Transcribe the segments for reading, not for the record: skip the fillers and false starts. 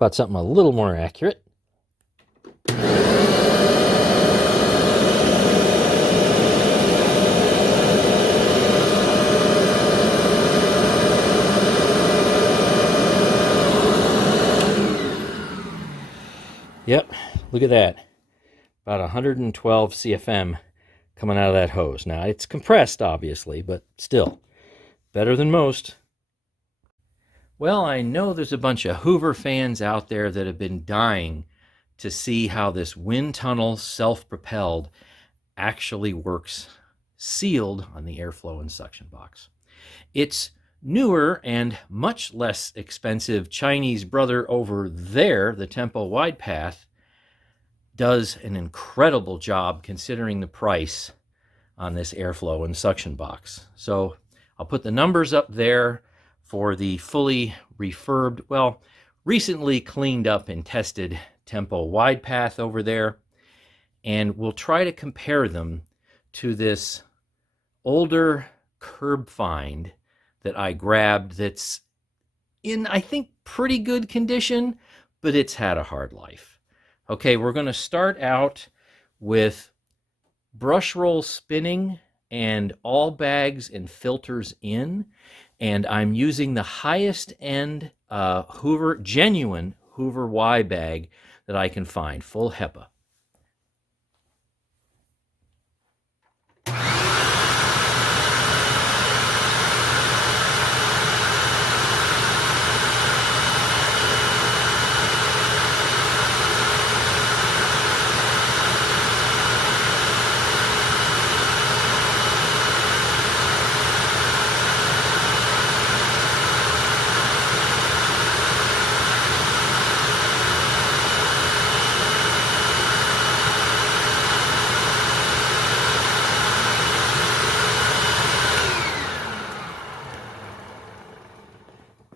about something a little more accurate. Yep, look at that. About 112 CFM coming out of that hose. Now, it's compressed, obviously, but still, better than most. Well, I know there's a bunch of Hoover fans out there that have been dying to see how this wind tunnel self-propelled actually works sealed on the airflow and suction box. Its newer and much less expensive Chinese brother over there, the Tempo Widepath, does an incredible job considering the price on this airflow and suction box. So I'll put the numbers up there for the fully refurbed, well, recently cleaned up and tested Tempo Widepath over there, and we'll try to compare them to this older curb find that I grabbed that's in, I think, pretty good condition, but it's had a hard life. Okay, we're going to start out with brush roll spinning and all bags and filters in, and I'm using the highest end Hoover, genuine Hoover Y bag that I can find, full HEPA.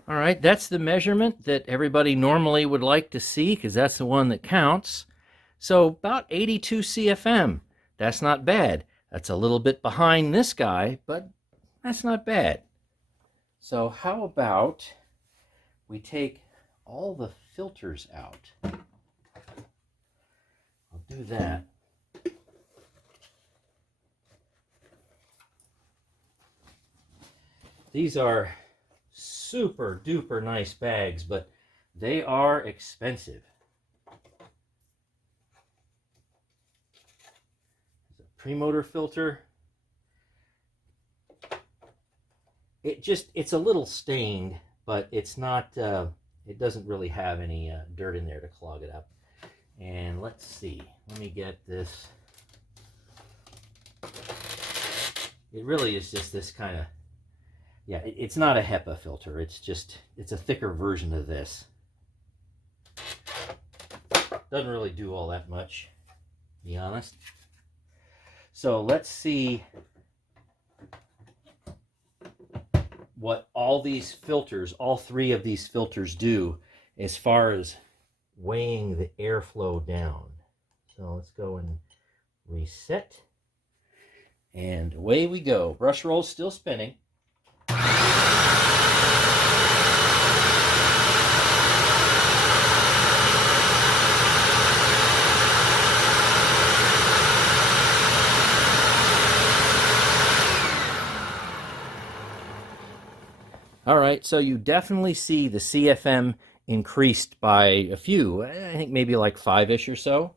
All right, that's the measurement that everybody normally would like to see because that's the one that counts. So about 82 CFM. That's not bad. That's a little bit behind this guy, but that's not bad. So how about we take all the filters out? I'll do that. These are super duper nice bags, but they are expensive. There's a premotor filter. It's a little stained, but it's not, it doesn't really have any dirt in there to clog it up. And let's see, let me get this. It really is just this kind of, yeah, it's not a HEPA filter. It's a thicker version of this. Doesn't really do all that much, to be honest. So let's see what all these filters, all three of these filters do as far as weighing the airflow down. So let's go and reset. And away we go. Brush roll's still spinning. All right, so you definitely see the CFM increased by a few, I think maybe like 5-ish or so.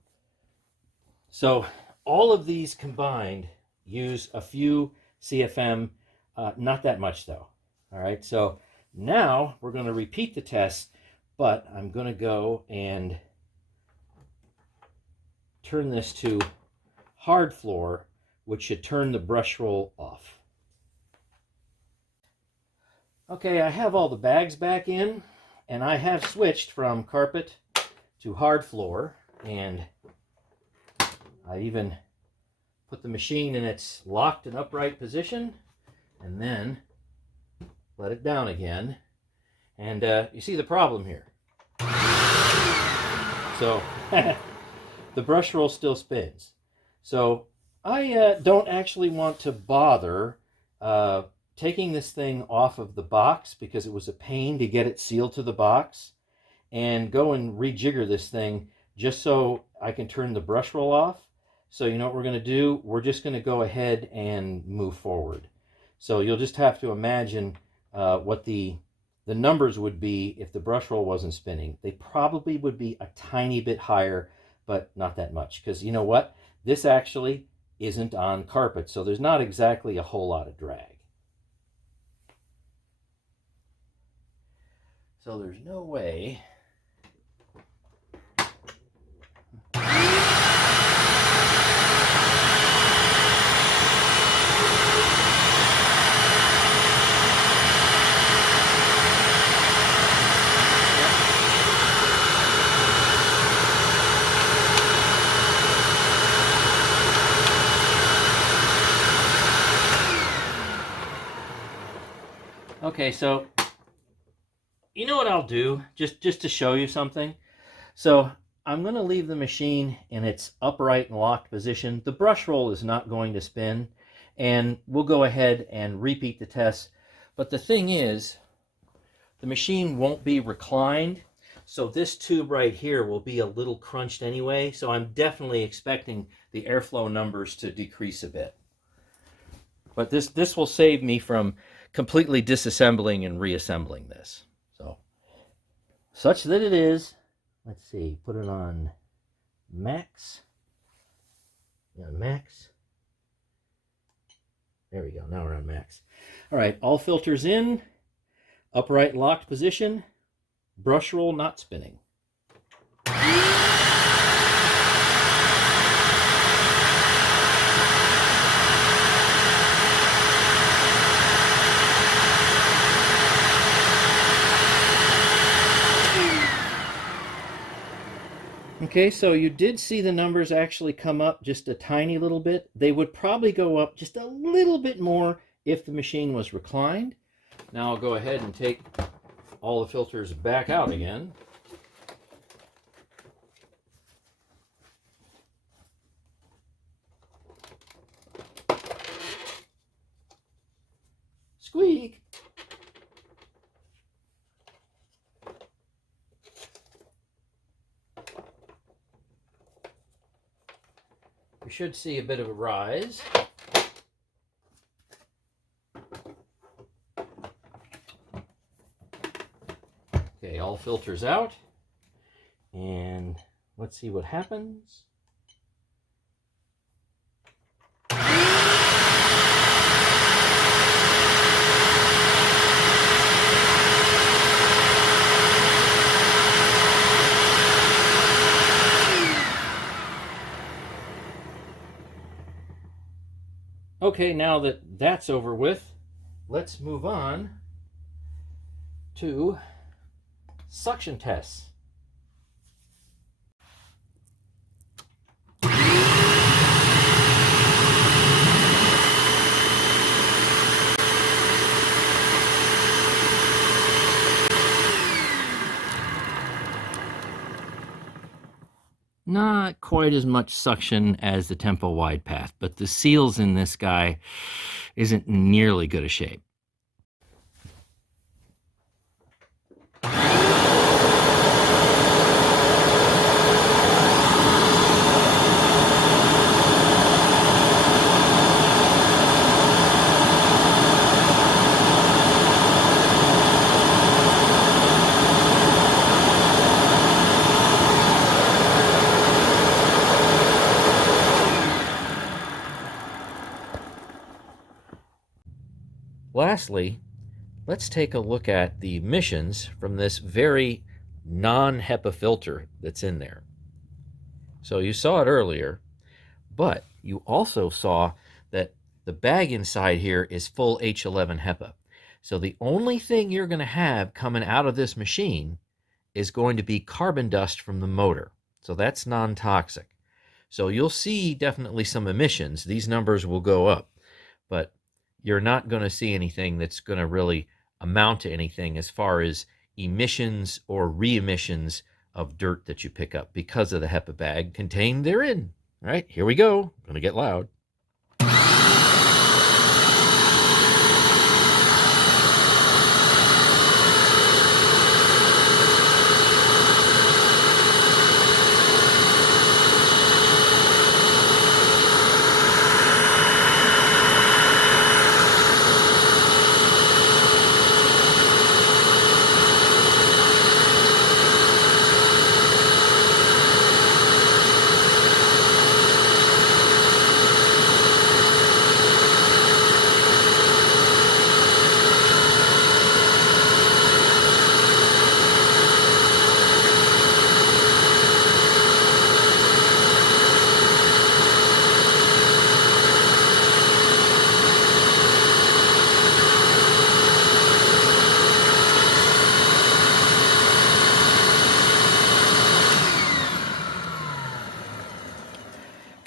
So all of these combined use a few CFM, not that much though. All right, so now we're going to repeat the test, but I'm going to go and turn this to hard floor, which should turn the brush roll off. Okay, I have all the bags back in, and I have switched from carpet to hard floor, and I even put the machine in its locked and upright position, and then let it down again. And you see the problem here. So the brush roll still spins. So I don't actually want to bother taking this thing off of the box because it was a pain to get it sealed to the box. and go and rejigger this thing just so I can turn the brush roll off. So you know what we're going to do? We're just going to go ahead and move forward. So you'll just have to imagine what the numbers would be if the brush roll wasn't spinning. They probably would be a tiny bit higher, but not that much. Because you know what? This actually isn't on carpet, so there's not exactly a whole lot of drag. So there's no way. Okay, so you know what I'll do, just to show you something. So I'm going to leave the machine in its upright and locked position. The brush roll is not going to spin, and we'll go ahead and repeat the test. But the thing is, the machine won't be reclined, so this tube right here will be a little crunched anyway, so I'm definitely expecting the airflow numbers to decrease a bit. But this will save me from completely disassembling and reassembling this. So, such that it is, let's see, put it on max. Yeah, max. There we go, now we're on max. All right, all filters in, upright locked position, brush roll not spinning. Okay, so you did see the numbers actually come up just a tiny little bit. They would probably go up just a little bit more if the machine was reclined. Now I'll go ahead and take all the filters back out again. Squeak! We should see a bit of a rise. Okay, all filters out. And let's see what happens. Okay, now that that's over with, let's move on to suction tests. Not quite as much suction as the Tempo Widepath, but the seals in this guy isn't nearly good a shape. Lastly, let's take a look at the emissions from this very non-HEPA filter that's in there. So you saw it earlier, but you also saw that the bag inside here is full H11 HEPA. So the only thing you're going to have coming out of this machine is going to be carbon dust from the motor. So that's non-toxic. So you'll see definitely some emissions. These numbers will go up, but you're not going to see anything that's going to really amount to anything as far as emissions or re-emissions of dirt that you pick up because of the HEPA bag contained therein. All right, here we go. I'm going to get loud.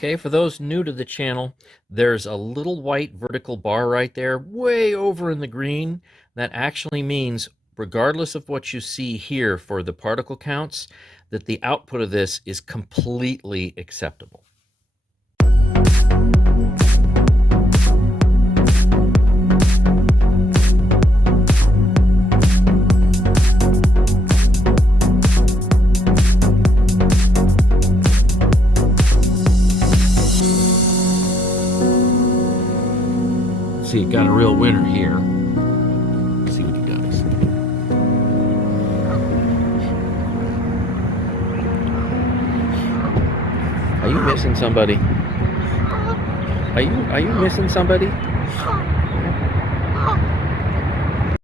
Okay, for those new to the channel, there's a little white vertical bar right there, way over in the green. That actually means, regardless of what you see here for the particle counts, that the output of this is completely acceptable. See, got a real winner here. Let's see what he does. Are you missing somebody? Are you missing somebody?